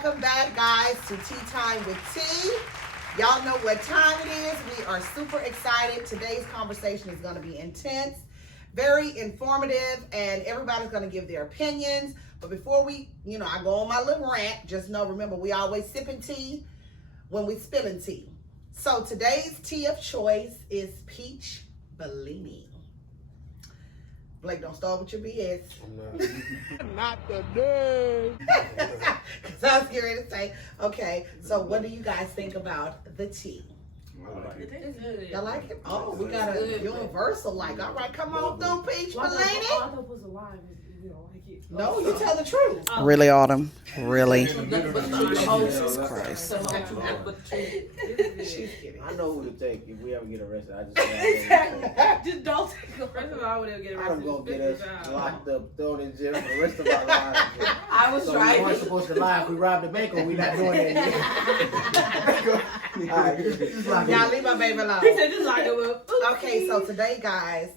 welcome back, guys, to Tea Time with T. Y'all know what time it is. We are super excited. Today's conversation is going to be intense, very informative, and everybody's going to give their opinions. But before we, I go on my little rant, just remember, we always sipping tea when we spilling tea. So today's tea of choice is peach Bellini. Blake, don't start with your BS. I'm not today. Because I was getting ready to say, okay, so what do you guys think about the tea? I like it. Y'all like it? Oh, we got a universal all right, come on through, peach Bellini. I thought it was alive. You don't like it. No, you tell the truth. Really, Autumn? Really? Jesus Christ. She's kidding. I know who to take if we ever get arrested. I Just don't take it. First of all, I would ever get arrested. I'm gonna get us locked up, thrown in jail for the rest of our lives. I was So trying. we weren't supposed to lie if we robbed the bank, or we not doing that yet. All right, just lock it Y'all up. leave my baby alone. He said, just lock him up. Okay, so today, guys,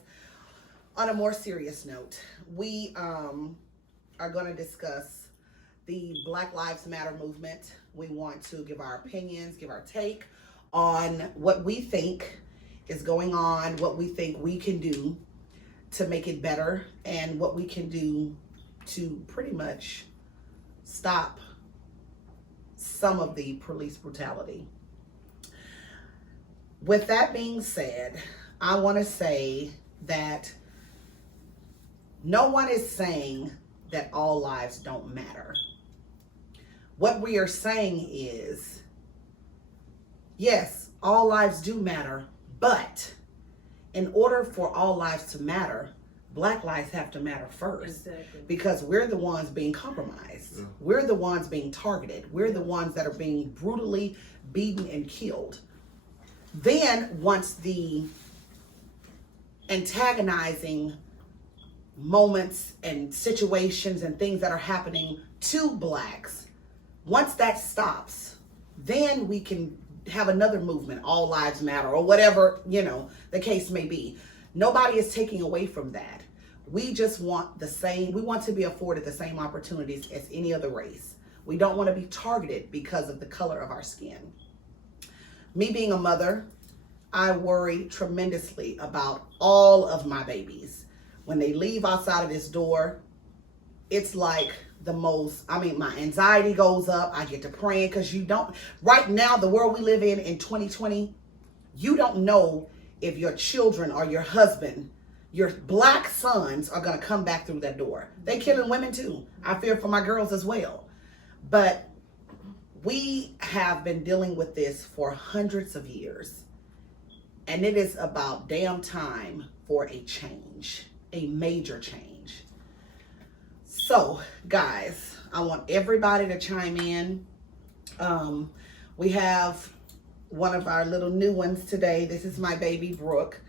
on a more serious note, we are going to discuss the Black Lives Matter movement. We want to give our opinions, give our take on what we think is going on, what we think we can do to make it better, and what we can do to pretty much stop some of the police brutality. With that being said, I want to say that no one is saying that all lives don't matter. What we are saying is, yes, all lives do matter, but in order for all lives to matter, Black lives have to matter first. Exactly. Because we're the ones being compromised. Yeah. We're the ones being targeted. We're the ones that are being brutally beaten and killed. Then once the antagonizing moments and situations and things that are happening to Blacks, once that stops, then we can have another movement, all lives matter, or whatever, the case may be. Nobody is taking away from that. We just want we want to be afforded the same opportunities as any other race. We don't want to be targeted because of the color of our skin. Me being a mother, I worry tremendously about all of my babies. When they leave outside of this door, it's like my anxiety goes up. I get to praying because right now, the world we live in 2020, you don't know if your children or your husband, your Black sons are going to come back through that door. They killing women too. I fear for my girls as well. But we have been dealing with this for hundreds of years. And it is about damn time for a change, a major change. So, guys, I want everybody to chime in. We have one of our little new ones today. This is my baby, Brooke.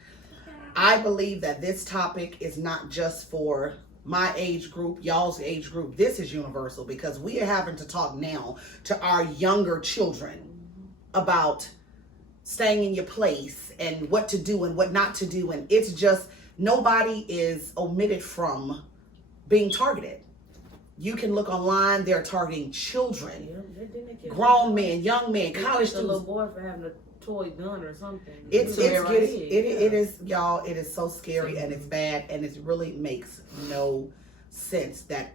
I believe that this topic is not just for my age group, y'all's age group. This is universal because we are having to talk now to our younger children about staying in your place and what to do and what not to do. And it's just, nobody is omitted from being targeted. You can look online, they're targeting children, grown men, young men, college students. A little students. boy for having a toy gun or something. It is, y'all, it is so scary and it's bad, and it really makes no sense that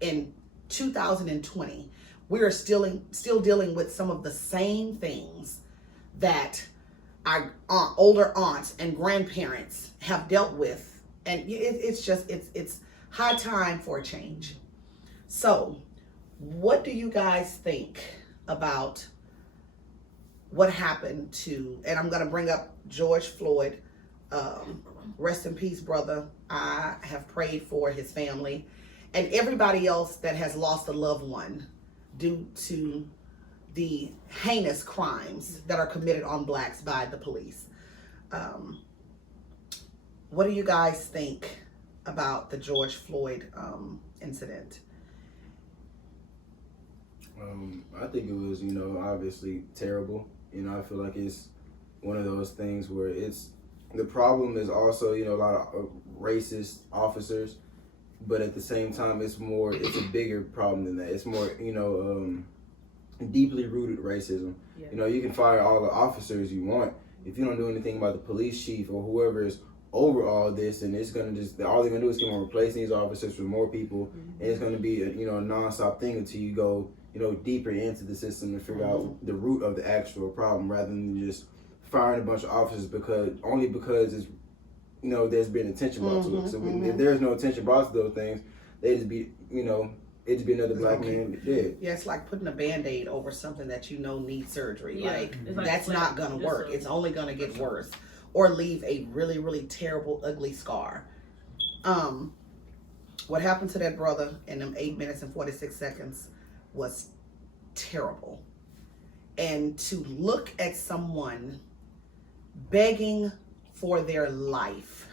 in 2020, we are still dealing with some of the same things that our older aunts and grandparents have dealt with. And it's high time for a change. So, what do you guys think about what happened to, and I'm going to bring up George Floyd, rest in peace, brother. I have prayed for his family and everybody else that has lost a loved one due to the heinous crimes that are committed on Blacks by the police. What do you guys think about the George Floyd incident? I think it was, obviously terrible. I feel like it's one of those things where the problem is also, a lot of racist officers, but at the same time, it's a bigger problem than that. It's more, deeply rooted racism. Yeah. You know, you can fire all the officers you want. If you don't do anything about the police chief or whoever is over all this, and it's gonna just all they're gonna do is keep on replacing these officers with more people, and it's gonna be a nonstop thing until you go deeper into the system to figure out the root of the actual problem, rather than just firing a bunch of officers because it's there's been attention brought to it. So if there's no attention brought to those things, they just be it'd just be another black man dead. Yeah, it's like putting a Band-Aid over something that needs surgery. Yeah, Like, it's like that's not gonna just work. It's only gonna get worse or leave a really, really terrible, ugly scar. What happened to that brother in them 8 minutes and 46 seconds was terrible. And to look at someone begging for their life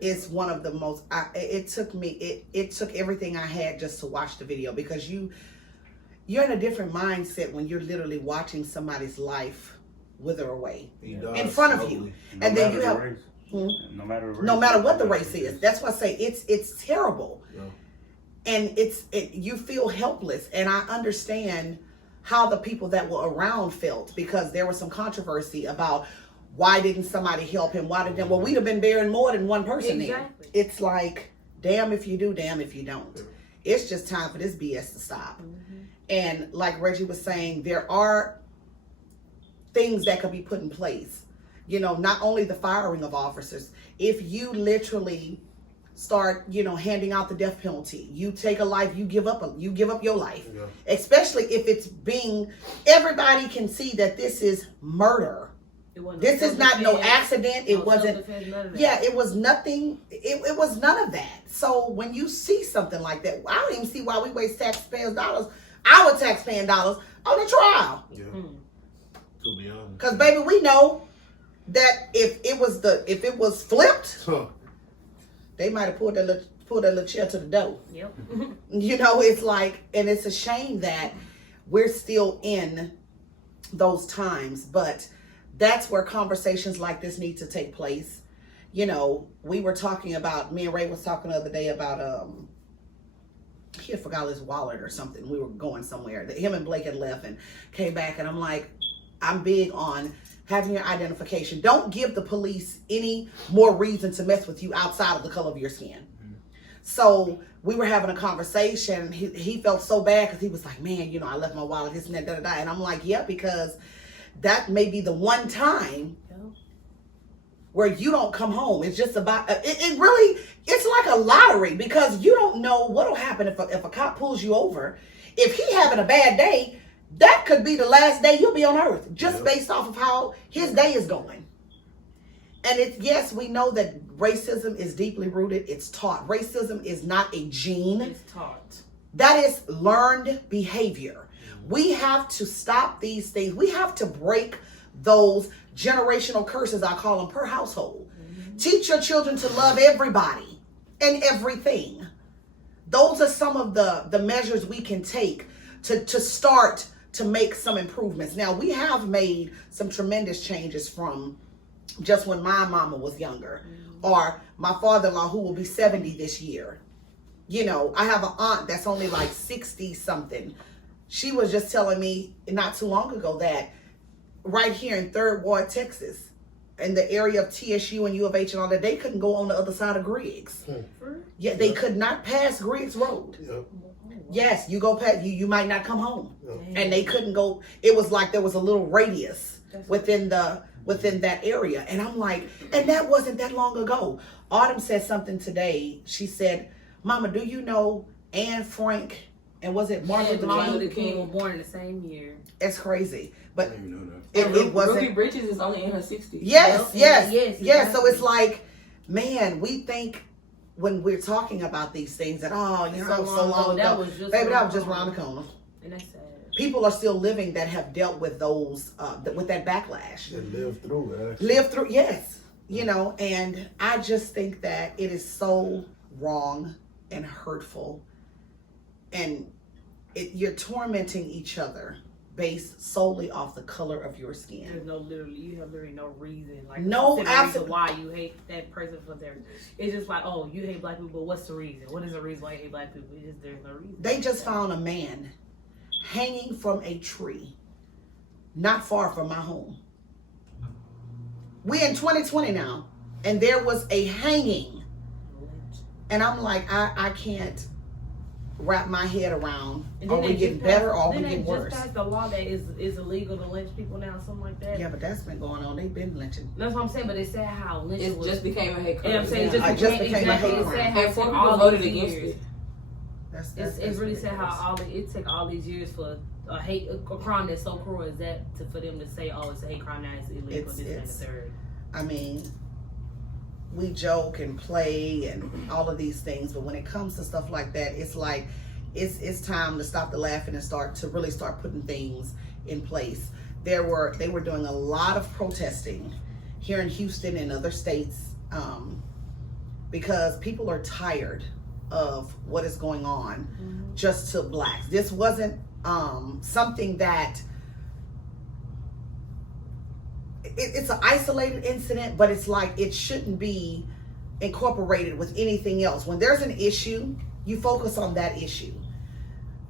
is one of the most, it took everything I had just to watch the video, because you're in a different mindset when you're literally watching somebody's life wither away in front of you. And then you have, No matter the race. no matter what the race is. That's why I say it's terrible. Yeah. And you feel helpless. And I understand how the people that were around felt, because there was some controversy about why didn't somebody help him? Well, we'd have been bearing more than one person Exactly. there. It's like, damn if you do, damn if you don't. It's just time for this BS to stop. And like Reggie was saying, there are things that could be put in place. Not only the firing of officers. If you literally start, handing out the death penalty, you take a life, you give up your life. Yeah. Especially if it's everybody can see that this is murder. This is not no accident. It wasn't. Yeah, it was nothing. It was none of that. So when you see something like that, I don't even see why we waste taxpayers' dollars, our taxpaying dollars, on a trial. Yeah. To be honest. Because baby, we know that if it was flipped, they might have pulled that little chair to the door. Yep. It's like, and it's a shame that we're still in those times, but that's where conversations like this need to take place. We were talking about, me and Ray was talking the other day about, he had forgot his wallet or something. We were going somewhere. Him and Blake had left and came back, and I'm like, I'm big on having your identification. Don't give the police any more reason to mess with you outside of the color of your skin. So we were having a conversation. He felt so bad because he was like, man, I left my wallet, this and that, da, da, da. And I'm like, yeah, because that may be the one time where you don't come home. It's just about, it really, it's like a lottery, because you don't know what'll happen if a cop pulls you over. If he having a bad day, that could be the last day you'll be on earth, just based off of how his day is going. And yes, we know that racism is deeply rooted. It's taught. Racism is not a gene. It's taught. That is learned behavior. We have to stop these things. We have to break those generational curses, I call them, per household. Teach your children to love everybody and everything. Those are some of the measures we can take to start to make some improvements. Now, we have made some tremendous changes from just when my mama was younger, or my father-in-law, who will be 70 this year. I have an aunt that's only like 60 something. She was just telling me not too long ago that right here in 3rd Ward, Texas, in the area of TSU and U of H and all that, they couldn't go on the other side of Griggs. Yeah, they could not pass Griggs Road. Yes, you go past, you might not come home. And they couldn't go. It was like there was a little radius within that area. And I'm like, and that wasn't that long ago. Autumn said something today. She said, Mama, do you know Anne Frank and was it Martin Luther King? were born in the same year. It's crazy. But I didn't even know that. it wasn't. Ruby Bridges is only in her 60s. Yes. Exactly. So it's like, man, we think when we're talking about these things that, so long ago. Baby, that was just around the corner. And that's sad. People are still living that have dealt with those, with that backlash. They live through it. Live through, yes. And I just think that it is so wrong and hurtful. And you're tormenting each other based solely off the color of your skin. There's you have literally no reason. Like, No, specific reason absolutely. why you hate that person for their. It's just like, oh, you hate black people, but what's the reason? What is the reason why you hate black people? There's no reason. They just found a man hanging from a tree not far from my home. We in 2020 now, and there was a hanging. And I'm like, I can't wrap my head around. And Are then we they getting just passed- better or are we then they getting just worse? passed the law that is illegal to lynch people now, something like that. Yeah, but that's been going on. They've been lynching. That's what I'm saying, but they said how lynching It was. just became a hate crime. Yeah, I'm saying It just became a hate exactly. It crime. said how And it four took people all voted these against years. it. It's really said how it took all these years for a crime that's so cruel as that for them to say, oh, it's a hate crime now, it's illegal, It's- this and the third. I mean, we joke and play and all of these things, but when it comes to stuff like that, it's like it's time to stop the laughing and start putting things in place. They were doing a lot of protesting here in Houston and other states because people are tired of what is going on just to blacks. This wasn't something that it's an isolated incident, but it's like it shouldn't be incorporated with anything else. When there's an issue, you focus on that issue.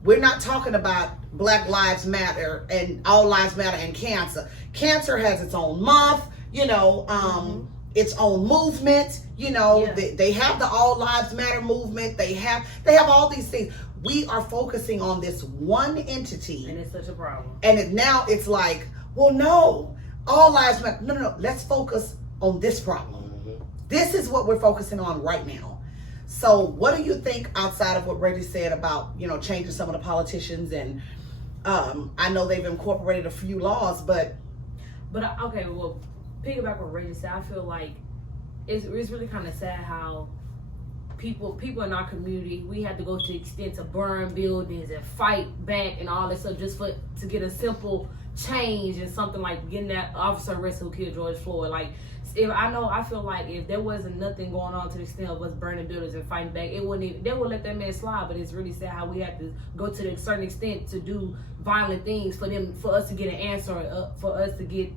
We're not talking about Black Lives Matter and All Lives Matter and cancer. Cancer has its own month, its own movement. Yeah. They have the All Lives Matter movement. They have all these things. We are focusing on this one entity, And it's such a problem. and now it's like, well, no, all lives matter. No. Let's focus on this problem. This is what we're focusing on right now. So what do you think outside of what Reggie said about, changing some of the politicians? And I know they've incorporated a few laws, but Okay, well, piggyback what Reggie said, I feel like it's really kind of sad how people in our community, we had to go to the extent to burn buildings and fight back and all that stuff just to get a simple change and something like getting that officer arrested who killed George Floyd. Like, I feel like if there wasn't nothing going on to the extent of us burning buildings and fighting back, they would let that man slide. But it's really sad how we have to go to a certain extent to do violent things for us to get an answer, for us to get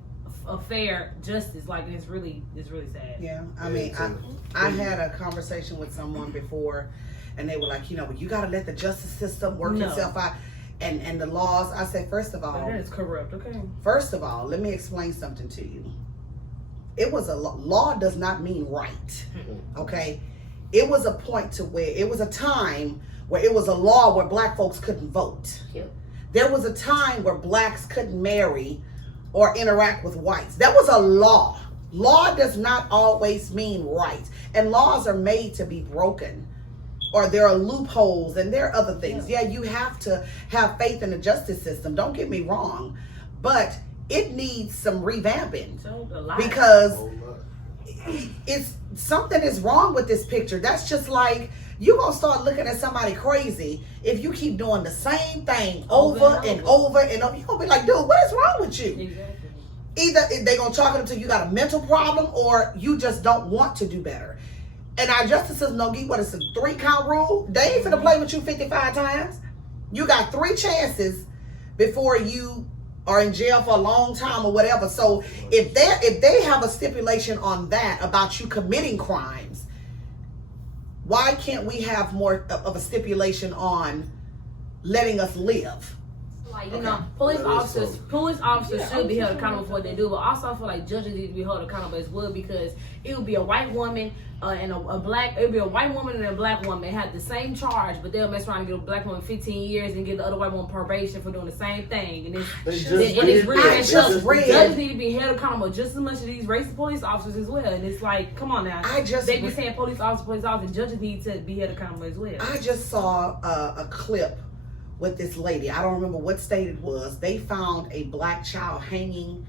a fair justice. Like, it's really sad. yeah, I mean, I had a conversation with someone before, and they were like, you got to let the justice system work No. itself out, and the laws. I said, first of But all, that is corrupt. Okay. First of all, let me explain something to you. It was law does not mean right. Okay? It was a point to where it was a time where it was a law where black folks couldn't vote. Yeah. There was a time where blacks couldn't marry or interact with whites. That was a law. Law does not always mean right. And laws are made to be broken. Or there are loopholes and there are other things. Yeah, you have to have faith in the justice system. Don't get me wrong. But it needs some revamping. So a lot. Because something is wrong with this picture. That's just like you're gonna start looking at somebody crazy if you keep doing the same thing over and over and over. You're gonna be like, dude, what is wrong with you? Exactly. Either they're gonna chalk it up to you got a mental problem or you just don't want to do better. And our justice system don't give what is a 3-count rule. They ain't finna play with you 55 times. You got 3 chances before you are in jail for a long time or whatever. So if they have a stipulation on that about you committing crimes, why can't we have more of a stipulation on letting us live? Like, Okay. police That is officers Yeah, should be held I'm accountable for what they do, but also I feel like judges need to be held accountable as well, because it would be a white woman and it would be a white woman and a black woman have the same charge, but they'll mess around and give a black woman 15 years and give the other white woman probation for doing the same thing. And it's really messed up. Judges need to be held accountable just as much as these racist police officers as well. And it's like, come on now. They be saying police officers, and judges need to be held accountable as well. I just saw a clip with this lady. I don't remember what state it was. They found a black child hanging.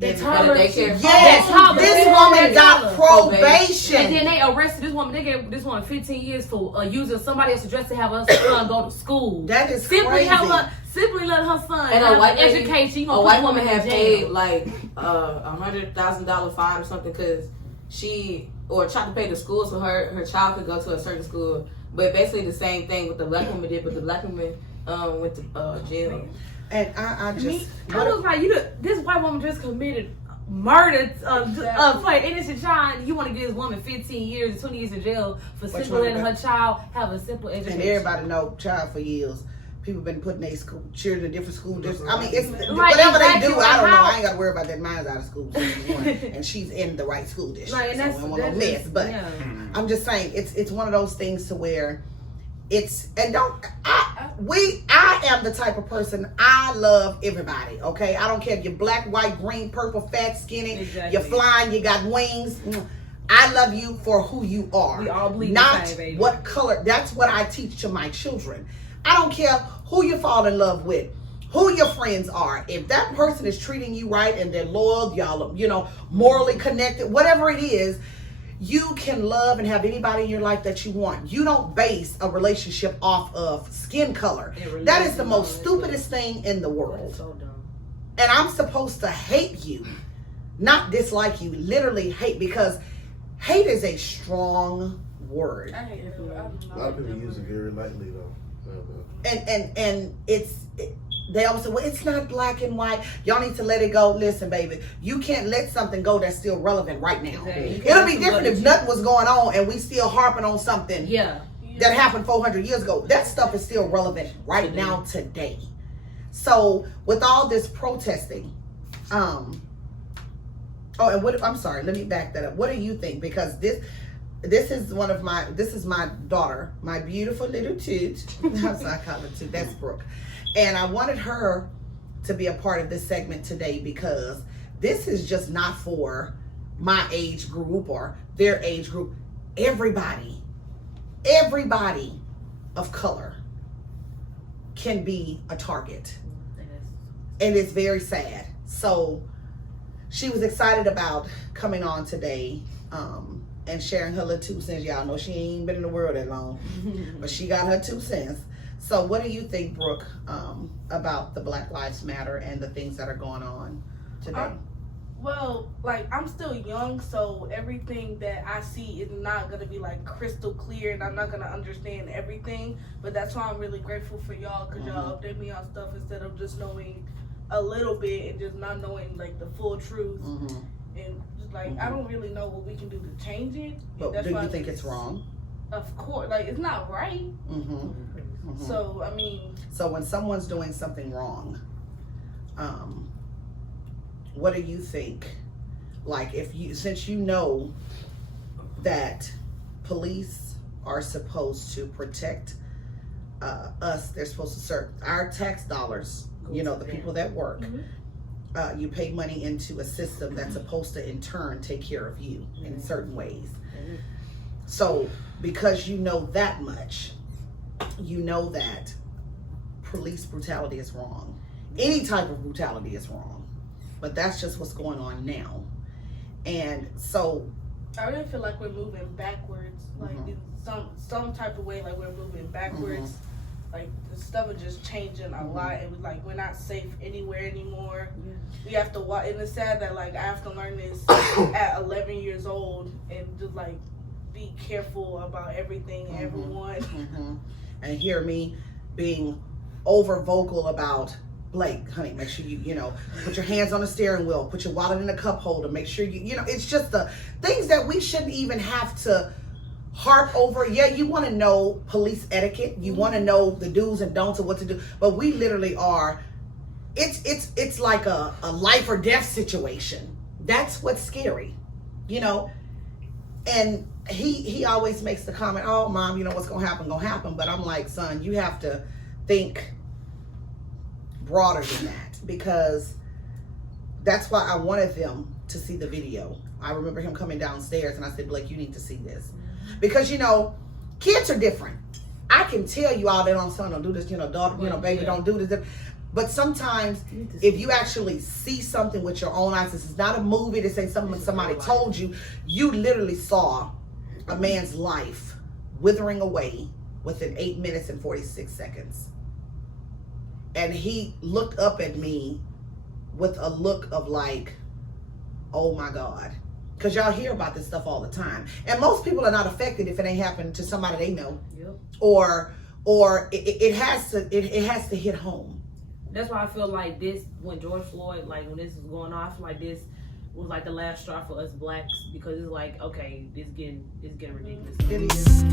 That's in her. daycare. Yes, this woman got probation. And then they arrested this woman. They gave this woman 15 years for using somebody else's dress to have her son go to school. That is simply crazy. Simply let her son And have a white an lady, education. You a gonna white put woman in had jail. paid like $100,000 fine or something because she tried to pay the school so her child could go to a certain school. But basically the same thing what the black woman did, but the black woman went to jail. And I just I was like, this white woman just committed murder for an innocent child. You want to give this woman 15 years, 20 years in jail for simply letting her child have a simple education. and everybody know child for years. people been putting their children in different school districts. I mean, it's Right, whatever they exactly, do. I don't know. how- I ain't got to worry about that. Mine's out of school, so she's going, and she's in the right school district. Like, and so that's, we don't want no that's mess. just- But yeah. I'm just saying, it's one of those things to where it's and don't I am the type of person, I love everybody. Okay, I don't care if you're black, white, green, purple, fat, skinny, Exactly. you're flying, you got wings. I love you for who you are. We all bleed the not same, baby. what color. That's what I teach to my children. I don't care who you fall in love with, who your friends are. If that person is treating you right and they're loyal, y'all, morally connected, whatever it is, you can love and have anybody in your life that you want. You don't base a relationship off of skin color. That is the most stupidest thing in the world. So dumb. And I'm supposed to hate you, not dislike you, literally hate, because hate is a strong word. I hate it. A lot of people use it very lightly though. And they always say, well, it's not black and white. Y'all need to let it go. Listen, baby, you can't let something go that's still relevant right now. Exactly. You can't It'll let be them different go if that nothing was going on and we still harping on something Yeah. that happened 400 years ago. That stuff is still relevant right now today. So with all this protesting, and I'm sorry, let me back that up. What do you think? Because this is my daughter, my beautiful little toot. That's what I call her toot. That's Brooke. And I wanted her to be a part of this segment today because this is just not for my age group or their age group. Everybody of color can be a target. And it's very sad. So she was excited about coming on today and sharing her little 2 cents. Y'all know she ain't been in the world that long, but she got her 2 cents. So what do you think, Brooke, about the Black Lives Matter and the things that are going on today? Well, like, I'm still young, so everything that I see is not going to be, like, crystal clear, and I'm not going to understand everything. But that's why I'm really grateful for y'all, because y'all update me on stuff instead of just knowing a little bit and just not knowing, like, the full truth. And, just, like, I don't really know what we can do to change it. But That's do why you think it's wrong? Of course. Like, it's not right. So, I mean... So when someone's doing something wrong, what do you think? Like, since you know that police are supposed to protect us, they're supposed to serve our tax dollars, the people that work. You pay money into a system that's supposed to in turn take care of you in certain ways. So because you know that much, you know that police brutality is wrong. Any type of brutality is wrong. But that's just what's going on now. And so I really feel like we're moving backwards, like in some type of way, like we're moving backwards. Like the stuff is just changing a lot, and like we're not safe anywhere anymore. We have to walk, and it's sad that like I have to learn this at 11 years old, and just like be careful about everything, and everyone. And hear me being over vocal about, Blake, honey, make sure you put your hands on the steering wheel, put your wallet in the cup holder, make sure it's just the things that we shouldn't even have to harp over. Yeah, you want to know police etiquette, you want to know the do's and don'ts of what to do, but we literally are, it's like a life or death situation. That's what's scary, and he always makes the comment, oh mom, what's gonna happen, but I'm like, son, you have to think broader than that, because that's why I wanted them to see the video. I remember him coming downstairs and I said, Blake, you need to see this, because kids are different. I can tell you all day long, son, don't do this, daughter, baby, don't do this. But sometimes if you actually see something with your own eyes, this is not a movie, this ain't something somebody told you, you literally saw a man's life withering away within 8 minutes and 46 seconds. And he looked up at me with a look of like, oh my God. Because y'all hear about this stuff all the time. And most people are not affected if it ain't happened to somebody they know. Or it has to hit home. That's why I feel like this, when George Floyd, like when this was going on, I feel like this was like the last straw for us blacks, because it's like, okay, it's getting ridiculous. It is.